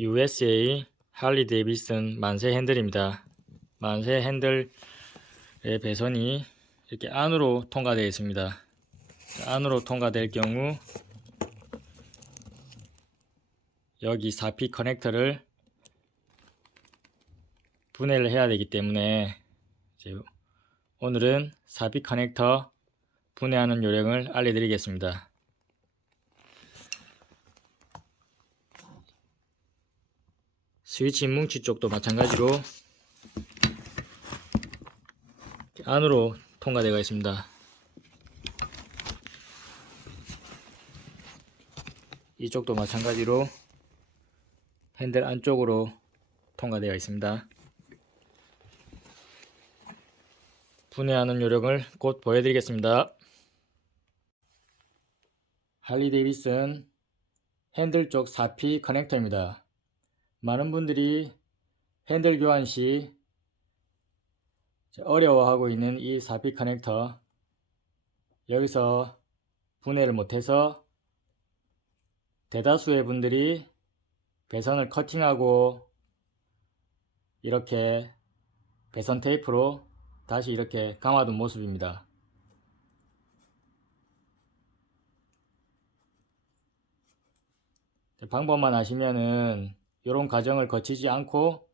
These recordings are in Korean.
USA 할리 데이비슨 만세 핸들입니다. 만세 핸들의 배선이 이렇게 안으로 통과되어 있습니다. 안으로 통과될 경우 여기 4P 커넥터를 분해를 해야 되기 때문에 오늘은 4P 커넥터 분해하는 요령을 알려드리겠습니다. 스위치 뭉치 쪽도 마찬가지로 안으로 통과되어 있습니다. 이쪽도 마찬가지로 핸들 안쪽으로 통과되어 있습니다. 분해하는 요령을 곧 보여드리겠습니다. 할리 데이비슨 핸들 쪽 4P 커넥터입니다. 많은 분들이 핸들 교환 시 어려워하고 있는 이 4P 커넥터 여기서 분해를 못해서 대다수의 분들이 배선을 커팅하고 이렇게 배선 테이프로 다시 이렇게 감아둔 모습입니다. 방법만 아시면은 이런 과정을 거치지 않고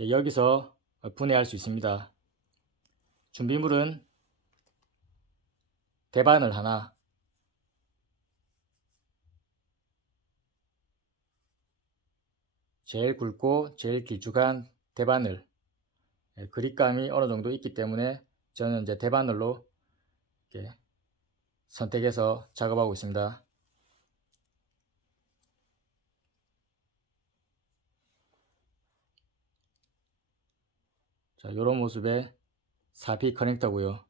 여기서 분해할 수 있습니다. 준비물은 대바늘 하나, 제일 굵고 제일 길쭉한 대바늘, 예, 그립감이 어느 정도 있기 때문에 저는 이제 대바늘로 선택해서 작업하고 있습니다. 자, 이런 모습의 4P 커넥터고요.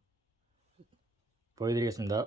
보여드리겠습니다.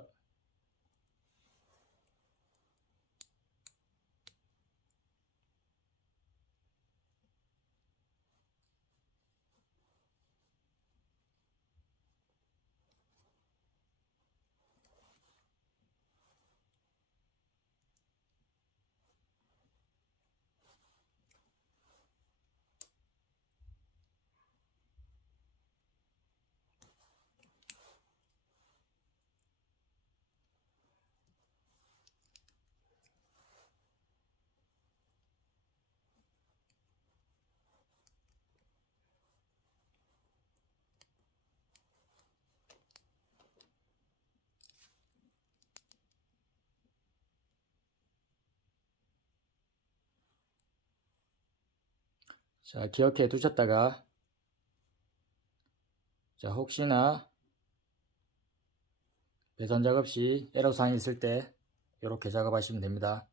자, 기억해 두셨다가 자, 혹시나 배선 작업 시 애로사항이 있을 때 이렇게 작업하시면 됩니다.